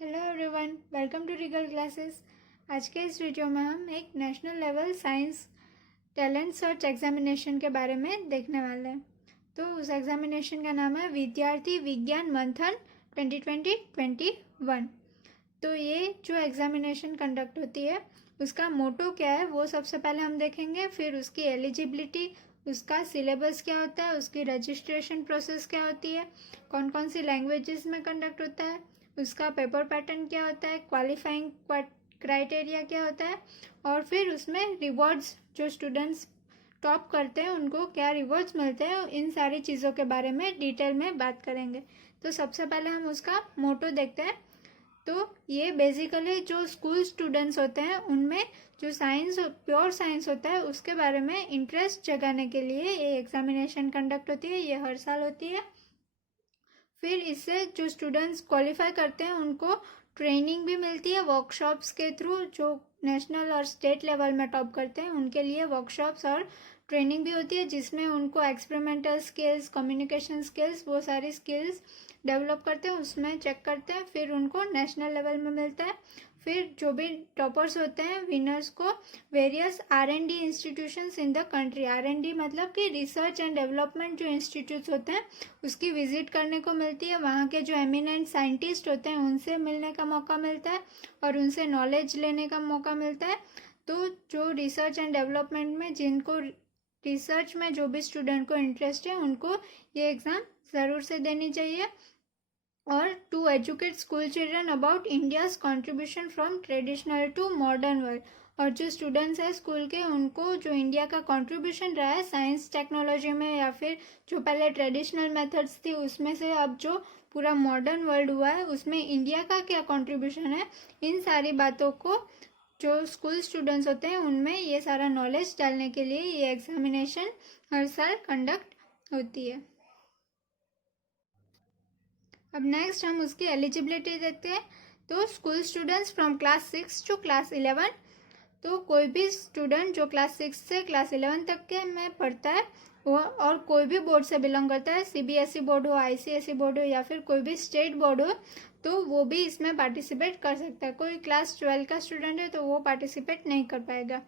Hello everyone, welcome to regal classes. आज के इस वीडियो में हम एक national level science talent search examination के बारे में देखने वाले हैं। तो उस एग्जामिनेशन का नाम है विद्यार्थी विज्ञान मंथन 2020-21। तो ये जो एग्जामिनेशन कंडक्ट होती है उसका मोटो क्या है वो सबसे पहले हम देखेंगे। फिर उसकी एलिजिबिलिटी, उसका सिलेबस क्या होता है, उसकी रजिस्ट्रेशन प्रोसेस क्या होती है, कौन कौन सी लैंग्वेजेस में कंडक्ट होता है, उसका पेपर पैटर्न क्या होता है, क्वालिफाइंग क्राइटेरिया क्या होता है, और फिर उसमें रिवॉर्ड्स, जो स्टूडेंट्स टॉप करते हैं उनको क्या रिवॉर्ड्स मिलते हैं, इन सारी चीज़ों के बारे में डिटेल में बात करेंगे। तो सबसे पहले हम उसका मोटो देखते हैं। तो ये बेसिकली जो स्कूल स्टूडेंट्स होते हैं उनमें जो साइंस, प्योर साइंस होता है उसके बारे में इंटरेस्ट जगाने के लिए ये एग्जामिनेशन कंडक्ट होती है। ये हर साल होती है। फिर इससे जो स्टूडेंट्स क्वालिफाई करते हैं उनको ट्रेनिंग भी मिलती है वर्कशॉप्स के थ्रू। जो नेशनल और स्टेट लेवल में टॉप करते हैं उनके लिए वर्कशॉप्स और ट्रेनिंग भी होती है, जिसमें उनको एक्सपेरिमेंटल स्किल्स, कम्युनिकेशन स्किल्स, वो सारी स्किल्स डेवलप करते हैं, उसमें चेक करते हैं। फिर उनको नेशनल लेवल में मिलता है। फिर जो भी टॉपर्स होते हैं, विनर्स को various R&D institutions in the country, R&D मतलब कि रिसर्च एंड डेवलपमेंट जो इंस्टीट्यूट्स होते हैं उसकी विजिट करने को मिलती है। वहाँ के जो एमिनेंट साइंटिस्ट होते हैं उनसे मिलने का मौका मिलता है और उनसे नॉलेज लेने का मौका मिलता है। तो जो रिसर्च एंड डेवलपमेंट में, जिनको रिसर्च में जो भी स्टूडेंट को इंटरेस्ट है उनको ये एग्ज़ाम ज़रूर से देनी चाहिए। और to educate school children about India's contribution from traditional to modern world. और जो स्टूडेंट्स हैं स्कूल के, उनको जो इंडिया का कंट्रीब्यूशन रहा है साइंस टेक्नोलॉजी में, या फिर जो पहले ट्रेडिशनल मेथड्स थी उसमें से अब जो पूरा मॉडर्न वर्ल्ड हुआ है उसमें इंडिया का क्या कंट्रीब्यूशन है, इन सारी बातों को जो स्कूल स्टूडेंट्स होते हैं उनमें ये सारा नॉलेज डालने के लिए ये एग्जामिनेशन हर साल कंडक्ट होती है। अब नेक्स्ट हम उसकी एलिजिबिलिटी देखते हैं। तो school students from class 6 to class 11, तो कोई भी स्टूडेंट जो क्लास 6 से क्लास 11 तक के में पढ़ता है वो, और कोई भी बोर्ड से बिलोंग करता है, CBSE बोर्ड हो, ICSE बोर्ड हो या फिर कोई भी स्टेट बोर्ड हो, तो वो भी इसमें पार्टिसिपेट कर सकता है। कोई क्लास 12 का स्टूडेंट है तो वो पार्टिसिपेट नहीं कर पाएगा।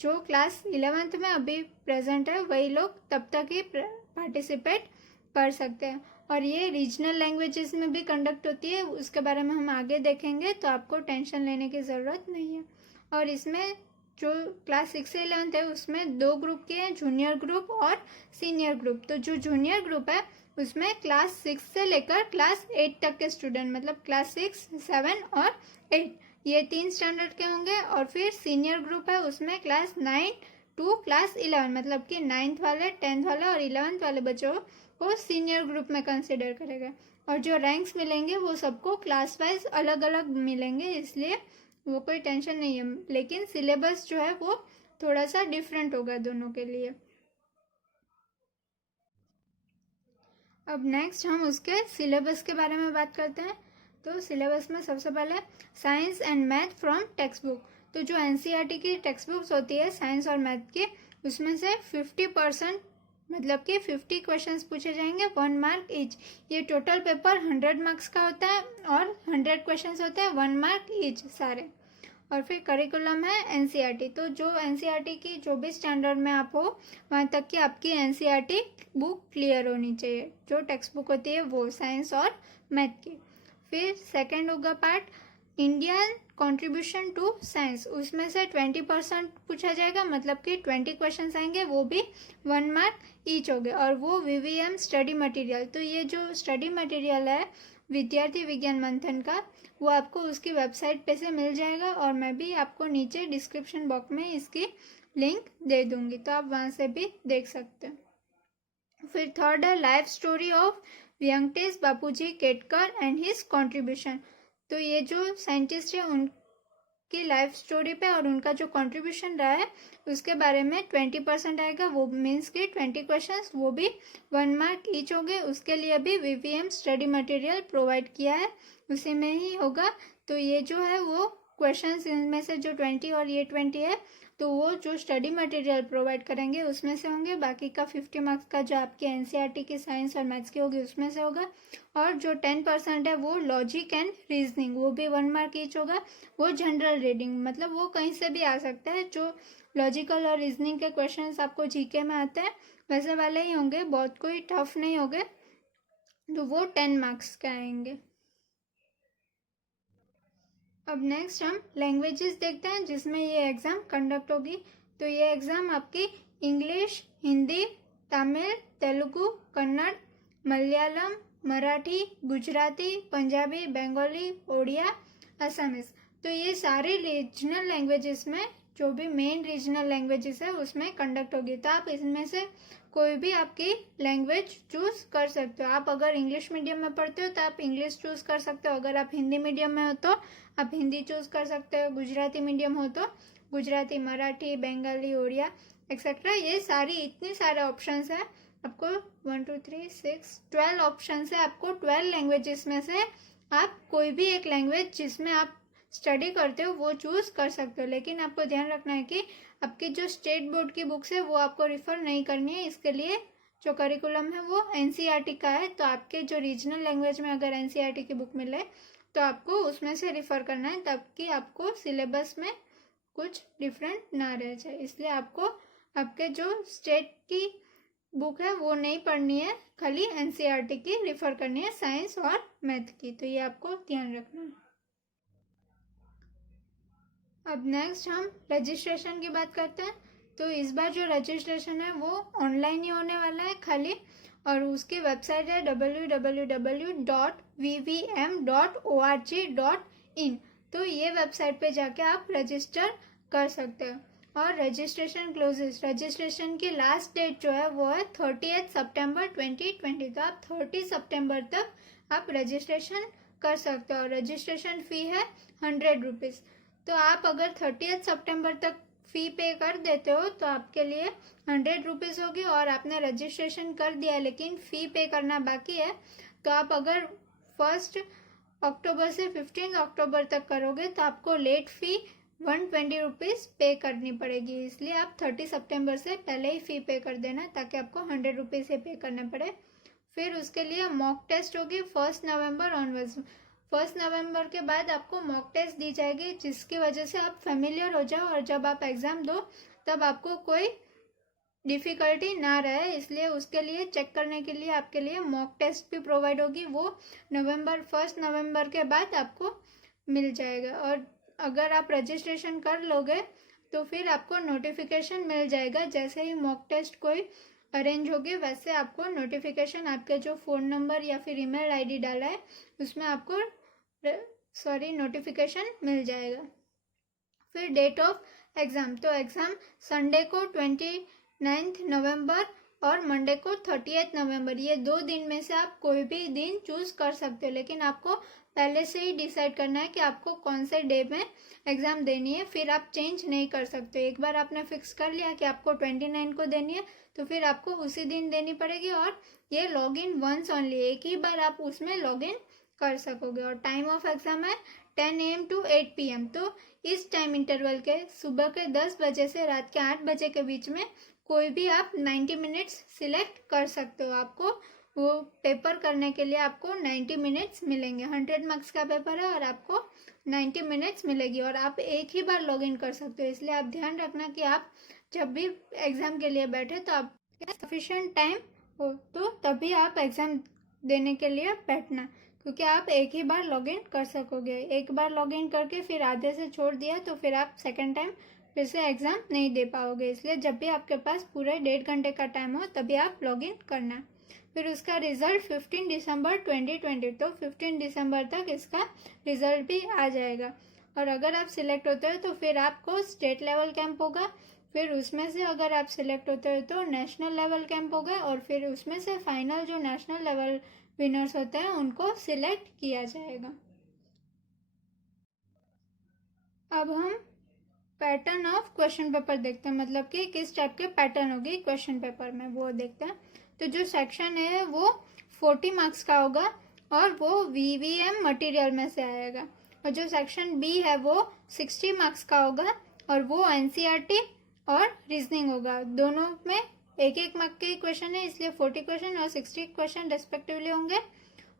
जो क्लास 11th में अभी प्रेजेंट है वही लोग तब तक ही पार्टिसिपेट कर सकते हैं। और ये रीजनल लैंग्वेजेस में भी कंडक्ट होती है, उसके बारे में हम आगे देखेंगे, तो आपको टेंशन लेने की ज़रूरत नहीं है। और इसमें जो क्लास 6 से 11th है उसमें दो ग्रुप के हैं, जूनियर ग्रुप और सीनियर ग्रुप। तो जो जूनियर ग्रुप है उसमें क्लास 6 से लेकर क्लास 8 तक के स्टूडेंट, मतलब क्लास 6, 7 और 8, ये 3 स्टैंडर्ड के होंगे। और फिर सीनियर ग्रुप है उसमें क्लास 9 टू क्लास 11, मतलब कि 9th वाले, 10th वाले और 11th वाले बच्चों को सीनियर ग्रुप में कंसिडर करेगा। और जो रैंक्स मिलेंगे वो सबको क्लास वाइज अलग अलग मिलेंगे, इसलिए वो कोई टेंशन नहीं है। लेकिन सिलेबस जो है वो थोड़ा सा डिफरेंट होगा दोनों के लिए। अब नेक्स्ट हम उसके सिलेबस के बारे में बात करते हैं। तो सिलेबस में सबसे पहले science and math from text book. तो जो NCERT की टेक्स्ट बुक्स होती है साइंस और मैथ की, उसमें से 50%, मतलब कि 50 क्वेश्चंस पूछे जाएंगे, 1 मार्क ईच। ये टोटल पेपर 100 मार्क्स का होता है और 100 क्वेश्चंस होते हैं 1 मार्क ईच सारे। और फिर करिकुलम है NCERT। तो जो NCERT की जो भी स्टैंडर्ड में आप हो वहाँ तक की आपकी NCERT बुक क्लियर होनी चाहिए, जो टेक्स्ट बुक होती है वो साइंस और मैथ की। फिर सेकंड होगा part Indian contribution to science. उसमें से 20% पूछा जाएगा, मतलब कि 20 क्वेश्चन आएंगे, वो भी 1 मार्क ईच हो गए। और वो VVM स्टडी मटेरियल। तो ये जो स्टडी मटेरियल है विद्यार्थी विज्ञान मंथन का, वो आपको उसकी वेबसाइट पे से मिल जाएगा, और मैं भी आपको नीचे डिस्क्रिप्शन बॉक्स में इसकी लिंक दे दूंगी, तो आप वहाँ से भी देख सकते हैं। फिर थर्ड है life story of Vyankatesh Bapuji Ketkar and his contribution. तो ये जो साइंटिस्ट है उनकी लाइफ स्टोरी पे और उनका जो कंट्रीब्यूशन रहा है उसके बारे में 20% आएगा। वो मीन्स कि 20 क्वेश्चंस, वो भी 1 मार्क ईच हो गए। उसके लिए भी VVM स्टडी मटेरियल प्रोवाइड किया है, उसी में ही होगा। तो ये जो है वो क्वेश्चंस, इनमें से जो 20 और ये 20 है तो वो जो स्टडी मटेरियल प्रोवाइड करेंगे उसमें से होंगे, बाकी का 50 मार्क्स का जो आपके एनसीईआरटी की साइंस और मैथ्स की होगी उसमें से होगा, और जो 10% है वो लॉजिक एंड रीजनिंग, वो भी 1 मार्क ईच होगा। वो जनरल रीडिंग, मतलब वो कहीं से भी आ सकता है। जो लॉजिकल और रीजनिंग के क्वेश्चंस आपको जीके में आते हैं वैसे वाले ही होंगे, बहुत कोई टफ नहीं होंगे, तो वो 10 मार्क्स के आएंगे। अब नेक्स्ट हम लैंग्वेजेस देखते हैं जिसमें ये एग्ज़ाम कंडक्ट होगी। तो ये एग्ज़ाम आपकी इंग्लिश, हिंदी, तमिल, तेलुगु, कन्नड़, मलयालम, मराठी, गुजराती, पंजाबी, बंगाली, ओडिया, असमीज, तो ये सारे रीजनल लैंग्वेजेस में जो भी मेन रीजनल लैंग्वेजेस है उसमें कंडक्ट होगी। तो आप इसमें से कोई भी आपकी लैंग्वेज चूज कर सकते हो। आप अगर इंग्लिश मीडियम में पढ़ते हो तो आप इंग्लिश चूज कर सकते हो, अगर आप हिंदी मीडियम में हो तो आप हिंदी चूज कर सकते हो, गुजराती मीडियम हो तो गुजराती, मराठी, बंगाली, ओडिया एक्सेट्रा, ये सारी इतनी सारे ऑप्शंस है आपको। 1 2 3 6 12 ऑप्शंस है आपको। 12 लैंग्वेजेस में से आप कोई भी एक लैंग्वेज जिसमें आप स्टडी करते हो वो चूज कर सकते हो, लेकिन आपको ध्यान रखना है कि आपकी जो स्टेट बोर्ड की बुक्स है वो आपको रिफर नहीं करनी है। इसके लिए जो करिकुलम है वो एनसीईआरटी का है, तो आपके जो रीजनल लैंग्वेज में अगर एनसीईआरटी की बुक मिले तो आपको उसमें से रिफर करना है, ताकि आपको सिलेबस में कुछ डिफरेंट ना रह जाए। इसलिए आपको आपके जो स्टेट की बुक है वो नहीं पढ़नी है, खाली एनसीईआरटी की रिफर करनी है, साइंस और मैथ की। तो ये आपको ध्यान रखना है। अब नेक्स्ट हम रजिस्ट्रेशन की बात करते हैं। तो इस बार जो रजिस्ट्रेशन है वो ऑनलाइन ही होने वाला है खाली, और उसकी वेबसाइट है www.vvm.org.in। तो ये वेबसाइट पे जाके आप रजिस्टर कर सकते हो। और रजिस्ट्रेशन क्लोजेस, रजिस्ट्रेशन की लास्ट डेट जो है वो है 30 सितंबर 2020। तो आप 30 सितंबर तक आप रजिस्ट्रेशन कर सकते हो, और रजिस्ट्रेशन फ़ी है 100 रुपीज़। तो आप अगर 30 सितंबर तक फ़ी पे कर देते हो तो आपके लिए 100 रुपीज़ होगी, और आपने रजिस्ट्रेशन कर दिया है लेकिन फ़ी पे करना बाकी है, तो आप अगर 1 अक्टूबर से 15 अक्टूबर तक करोगे तो आपको लेट फ़ी 120 रुपीज़ पे करनी पड़ेगी। इसलिए आप 30 सितंबर से पहले ही फ़ी पे कर देना ताकि आपको 100 रुपीज़ ही पे करने पड़े। फिर उसके लिए मॉक टेस्ट होगी 1 नवंबर ऑनवर्ड्स। 1 नवंबर के बाद आपको मॉक टेस्ट दी जाएगी, जिसकी वजह से आप फेमिलियर हो जाओ और जब आप एग्ज़ाम दो तब आपको कोई डिफ़िकल्टी ना रहे। इसलिए उसके लिए चेक करने के लिए आपके लिए मॉक टेस्ट भी प्रोवाइड होगी, वो 1 नवंबर के बाद आपको मिल जाएगा। और अगर आप रजिस्ट्रेशन कर लोगे तो फिर आपको नोटिफिकेशन मिल जाएगा, जैसे ही मॉक टेस्ट कोई अरेंज होगी वैसे आपको नोटिफिकेशन आपके जो फ़ोन नंबर या फिर ईमेल आईडी डाला है उसमें आपको नोटिफिकेशन मिल जाएगा। फिर डेट ऑफ एग्ज़ाम, तो एग्ज़ाम संडे को 29 नवंबर और मंडे को 30 नवंबर, ये 2 दिन में से आप कोई भी दिन चूज़ कर सकते हो, लेकिन आपको पहले से ही डिसाइड करना है कि आपको कौन से डे में एग्ज़ाम देनी है, फिर आप चेंज नहीं कर सकते। एक बार आपने फिक्स कर लिया कि आपको 29 को देनी है तो फिर आपको उसी दिन देनी पड़ेगी, और ये लॉगिन वंस ओनली, एक ही बार आप उसमें लॉगिन कर सकोगे। और टाइम ऑफ एग्ज़ाम है 10 AM to 8 PM। तो इस टाइम इंटरवल के सुबह के 10 बजे से रात के 8 बजे के बीच में कोई भी आप 90 मिनट्स सिलेक्ट कर सकते हो। आपको वो पेपर करने के लिए आपको 90 मिनट्स मिलेंगे। 100 मार्क्स का पेपर है और आपको 90 मिनट्स मिलेगी, और आप एक ही बार लॉगिन कर सकते हो। इसलिए आप ध्यान रखना कि आप जब भी एग्ज़ाम के लिए बैठे तो आप सफिशिएंट टाइम हो तो तभी आप एग्ज़ाम देने के लिए बैठना, क्योंकि आप एक ही बार लॉगिन कर सकोगे। एक बार लॉगिन करके फिर आधे से छोड़ दिया तो फिर आप सेकेंड टाइम फिर से एग्ज़ाम नहीं दे पाओगे। इसलिए जब भी आपके पास पूरे 1.5 घंटे का टाइम हो तभी आप लॉगिन करना। फिर उसका रिज़ल्ट 15 दिसंबर 2020, तो 15 दिसंबर तक इसका रिज़ल्ट भी आ जाएगा। और अगर आप सिलेक्ट होते हो तो फिर आपको स्टेट लेवल कैंप होगा, फिर उसमें से अगर आप सिलेक्ट होते हो तो नेशनल लेवल कैंप होगा, और फिर उसमें से फाइनल जो नेशनल लेवल विनर्स होते हैं उनको सिलेक्ट किया जाएगा। अब हम पैटर्न ऑफ क्वेश्चन पेपर देखते हैं, मतलब कि किस टाइप के पैटर्न होगी क्वेश्चन पेपर में, वो देखते हैं। तो जो सेक्शन है वो 40 मार्क्स का होगा और वो वीवीएम मटेरियल में से आएगा, और जो सेक्शन बी है वो 60 मार्क्स का होगा और वो एनसीईआरटी और रीजनिंग होगा। दोनों में एक एक मार्क के क्वेश्चन है, इसलिए 40 क्वेश्चन और 60 क्वेश्चन रेस्पेक्टिवली होंगे।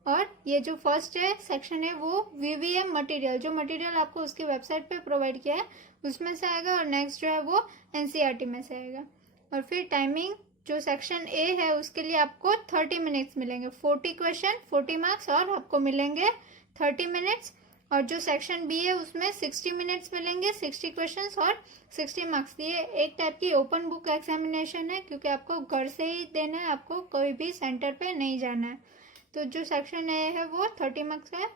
और ये जो फर्स्ट है सेक्शन है वो वीवीएम मटेरियल, जो मटेरियल आपको उसकी वेबसाइट पे प्रोवाइड किया है उसमें से आएगा, और नेक्स्ट जो है वो एनसीईआरटी में से आएगा। और फिर टाइमिंग जो सेक्शन ए है उसके लिए आपको 30 मिनट्स मिलेंगे, 40 क्वेश्चन 40 मार्क्स और आपको मिलेंगे 30 मिनट्स। और जो सेक्शन बी है उसमें 60 मिनट्स मिलेंगे, 60 क्वेश्चंस और 60 मार्क्स। ये एक टाइप की ओपन बुक एग्जामिनेशन है, क्योंकि आपको घर से ही देना है, आपको कोई भी सेंटर पे नहीं जाना है। तो जो सेक्शन ए है वो 30 मार्क्स का है,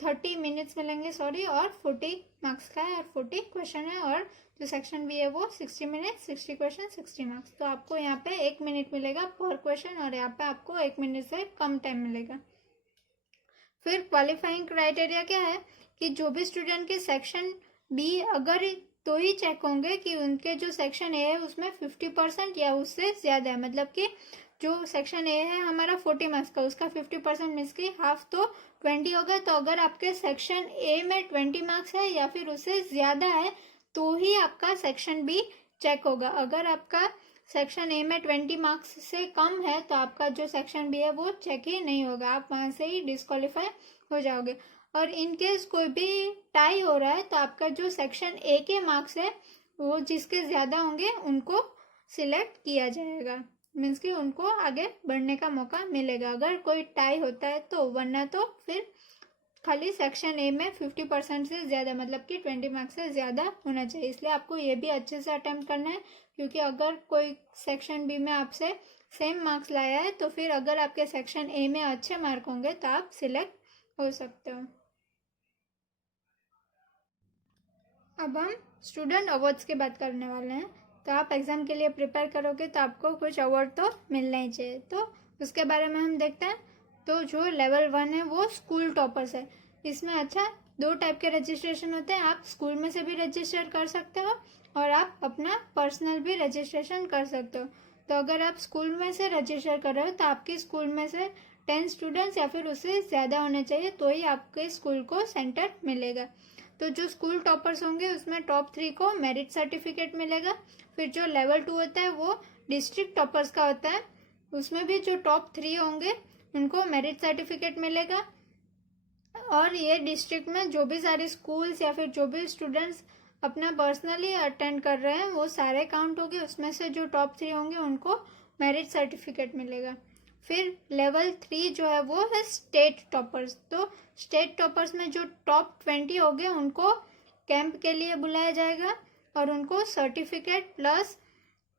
30 मिनट्स मिलेंगे सॉरी, और 40 मार्क्स का है और 40 क्वेश्चन है। और जो सेक्शन बी है वो 60 मिनट 60 क्वेश्चन 60 मार्क्स। तो आपको यहाँ पे 1 मिनट मिलेगा पर क्वेश्चन, और यहाँ पे आपको 1 मिनट से कम टाइम मिलेगा। फिर क्वालिफाइंग क्राइटेरिया क्या है कि जो भी स्टूडेंट के सेक्शन बी अगर तो ही चेक होंगे कि उनके जो सेक्शन ए है उसमें 50% या उससे ज़्यादा है। मतलब कि जो सेक्शन ए है हमारा 40 मार्क्स का, उसका 50% मीन्स की हाफ तो 20 होगा। तो अगर आपके सेक्शन ए में 20 मार्क्स है या फिर उससे ज़्यादा है तो ही आपका सेक्शन बी चेक होगा। अगर आपका सेक्शन ए में 20 मार्क्स से कम है तो आपका जो सेक्शन बी है वो चेक ही नहीं होगा, आप वहाँ से ही डिस्क्वालीफाई हो जाओगे। और इन केस कोई भी टाई हो रहा है तो आपका जो सेक्शन ए के मार्क्स है वो जिसके ज़्यादा होंगे उनको सिलेक्ट किया जाएगा, मीन्स कि उनको आगे बढ़ने का मौका मिलेगा अगर कोई टाई होता है तो। वरना तो फिर खाली सेक्शन ए में 50% से ज़्यादा, मतलब कि 20 मार्क्स से ज़्यादा होना चाहिए। इसलिए आपको ये भी अच्छे से अटेम्प्ट करना है, क्योंकि अगर कोई सेक्शन बी में आपसे सेम मार्क्स लाया है तो फिर अगर आपके सेक्शन ए में अच्छे मार्क होंगे तो आप सिलेक्ट हो सकते हो। अब हम स्टूडेंट अवार्ड्स की बात करने वाले हैं। तो आप एग्ज़ाम के लिए प्रिपेयर करोगे तो आपको कुछ अवार्ड तो मिलना ही चाहिए, तो उसके बारे में हम देखते हैं। तो जो लेवल 1 है वो स्कूल टॉपर्स है। इसमें अच्छा 2 टाइप के रजिस्ट्रेशन होते हैं, आप स्कूल में से भी रजिस्टर कर सकते हो और आप अपना पर्सनल भी रजिस्ट्रेशन कर सकते हो। तो अगर आप स्कूल में से रजिस्टर कर रहे हो तो आपकी स्कूल में से 10 स्टूडेंट्स या फिर उससे ज़्यादा होने चाहिए तो ही आपके स्कूल को सेंटर मिलेगा। तो जो स्कूल टॉपर्स होंगे उसमें टॉप 3 को मेरिट सर्टिफिकेट मिलेगा। फिर जो लेवल 2 होता है वो डिस्ट्रिक्ट टॉपर्स का होता है, उसमें भी जो टॉप 3 होंगे उनको मेरिट सर्टिफिकेट मिलेगा। और ये डिस्ट्रिक्ट में जो भी सारे स्कूल्स या फिर जो भी स्टूडेंट्स अपना पर्सनली अटेंड कर रहे हैं वो सारे काउंट होंगे, उसमें से जो टॉप 3 होंगे उनको मेरिट सर्टिफिकेट मिलेगा। फिर लेवल 3 जो है वो है स्टेट टॉपर्स। तो स्टेट टॉपर्स में जो टॉप 20 होंगे उनको कैंप के लिए बुलाया जाएगा और उनको सर्टिफिकेट प्लस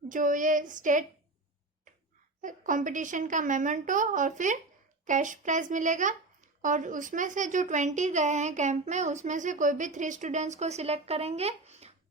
जो ये स्टेट कंपटीशन का मेमेंटो और फिर कैश प्राइज मिलेगा। और उसमें से जो 20 गए हैं कैंप में उसमें से कोई भी 3 स्टूडेंट्स को सिलेक्ट करेंगे,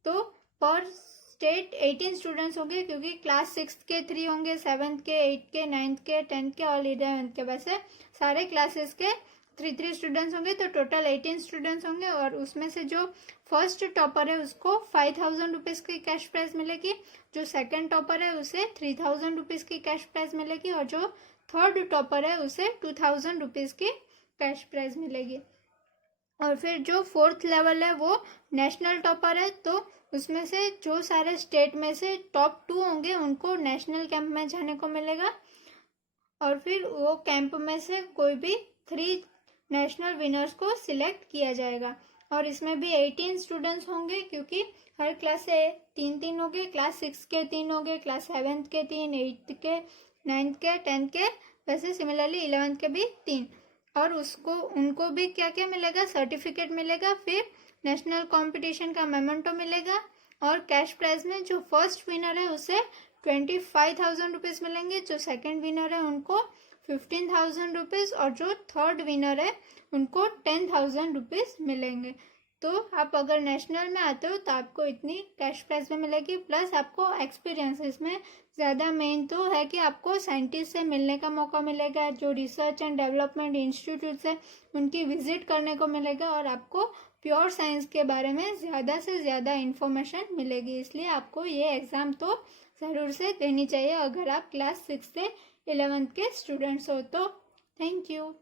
तो पर स्टेट 18 स्टूडेंट्स होंगे, क्योंकि क्लास 6 के 3 होंगे, 7th के 8 के 9th के 10th के और 11th के, वैसे सारे क्लासेस के 3 स्टूडेंट्स होंगे तो टोटल 18 स्टूडेंट्स होंगे। और उसमें से जो फर्स्ट टॉपर है उसको 5000 रुपीज़ की कैश प्राइज मिलेगी, जो सेकंड टॉपर है उसे 3000 रुपीज़ की कैश प्राइज मिलेगी और जो थर्ड टॉपर है उसे 2000 रुपीज़ की कैश प्राइज मिलेगी। और फिर जो 4th लेवल है वो नेशनल टॉपर है, तो उसमें से जो सारे स्टेट में से टॉप 2 होंगे उनको नेशनल कैंप में जाने को मिलेगा। और फिर वो कैंप में से कोई भी 3 नेशनल विनर्स को सिलेक्ट किया जाएगा। और इसमें भी 18 स्टूडेंट्स होंगे, क्योंकि हर क्लास से 3 होंगे, क्लास 6 के 3 होंगे, क्लास 7th के 3, 8th के 9th के 10th के, वैसे सिमिलरली 11th के भी 3। और उनको भी क्या क्या मिलेगा, सर्टिफिकेट मिलेगा, फिर नेशनल कंपटीशन का मेमेंटो मिलेगा और कैश प्राइज में जो फर्स्ट विनर है उसे 25,000 रुपीज़ मिलेंगे, जो सेकंड विनर है उनको 15,000 रुपीज़ और जो थर्ड विनर है उनको 10,000 रुपीज़ मिलेंगे। तो आप अगर नेशनल में आते हो तो आपको इतनी कैश प्राइज में मिलेगी, प्लस आपको एक्सपीरियंस, इसमें ज़्यादा मेन तो है कि आपको साइंटिस्ट से मिलने का मौका मिलेगा, जो रिसर्च एंड डेवलपमेंट इंस्टीट्यूट है उनकी विजिट करने को मिलेगा और आपको प्योर साइंस के बारे में ज़्यादा से ज़्यादा इन्फॉर्मेशन मिलेगी। इसलिए आपको ये एग्ज़ाम तो ज़रूर से देनी चाहिए अगर आप क्लास 6 से 11th के स्टूडेंट्स हो तो। Thank you.